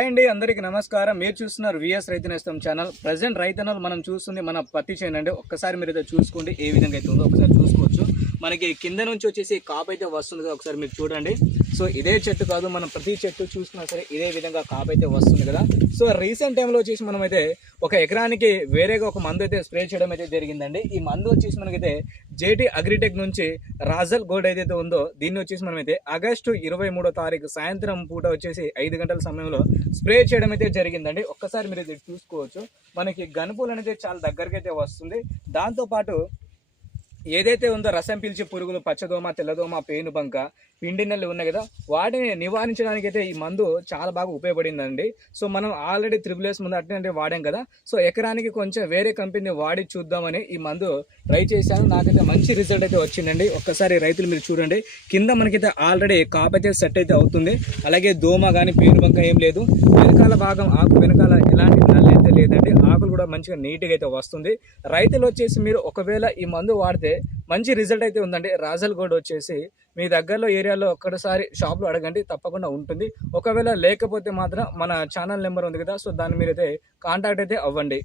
Hi అండి అందరికీ నమస్కారం. మీరు చూస్తున్నారు విఎస్ రైతు నేస్తం ఛానల్. ప్రజెంట్ రైతన్నలు మనం చూస్తుంది మన పత్తి చేను అండి. ఒక్కసారి మీరు అయితే చూసుకోండి ఏ విధంగా అయితే ఉందో ఒకసారి చూసుకోవచ్చు. మనకి కింద నుంచి వచ్చేసి కాపు అయితే వస్తుంది కదా ఒకసారి మీరు చూడండి. సో ఇదే చెట్టు కాదు మనం ప్రతి చెట్టు చూసుకున్నా సరే ఇదే విధంగా కాపు అయితే వస్తుంది కదా. సో రీసెంట్ టైంలో వచ్చేసి మనం అయితే ఒక ఎకరానికి వేరేగా ఒక మందు అయితే స్ప్రే చేయడం అయితే జరిగిందండి. ఈ మందు వచ్చేసి మనకైతే జేటీ అగ్రిటెక్ నుంచి రాజల్ గోల్డ్ ఏదైతే ఉందో దీన్ని వచ్చేసి మనమైతే ఆగస్టు ఇరవై మూడో తారీఖు సాయంత్రం పూట వచ్చేసి ఐదు గంటల సమయంలో స్ప్రే చేయడం అయితే జరిగిందండి. ఒక్కసారి మీరు ఇది చూసుకోవచ్చు. మనకి గనుపులు అనేది చాలా దగ్గరికి అయితే వస్తుంది. దాంతోపాటు ఏదైతే ఉందో రసం పీల్చే పురుగులు పచ్చదోమ తెల్లదోమ పేనుబంక పిండి నెల్లు ఉన్నాయి కదా వాటిని నివారించడానికి అయితే ఈ మందు చాలా బాగా ఉపయోగపడిందండి. సో మనం ఆల్రెడీ త్రిబుల్ ముందు అట్లనే వాడాం కదా సో ఎకరానికి కొంచెం వేరే కంపెనీ వాడి చూద్దామని ఈ మందు ట్రై చేశాను. నాకైతే మంచి రిజల్ట్ అయితే వచ్చిందండి. ఒక్కసారి రైతులు మీరు చూడండి. కింద మనకైతే ఆల్రెడీ కాప్ అయితే సెట్ అయితే అవుతుంది. అలాగే దోమ కానీ పేనుబంక ఏం లేదు. వెనకాల భాగం ఆకు వెనకాల ఎలాంటి నల్లైతే అయితే లేదండి. ఆకులు కూడా మంచిగా నీట్గా అయితే వస్తుంది. రైతులు వచ్చేసి మీరు ఒకవేళ ఈ మందు వాడితే మంచి రిజల్ట్ అయితే ఉందండి. రాజల్ వచ్చేసి మీ దగ్గరలో ఏరియాలో ఒక్కసారి షాప్లో అడగండి తప్పకుండా ఉంటుంది. ఒకవేళ లేకపోతే మాత్రం మన ఛానల్ నెంబర్ ఉంది కదా సో దాన్ని మీరైతే కాంటాక్ట్ అయితే అవ్వండి.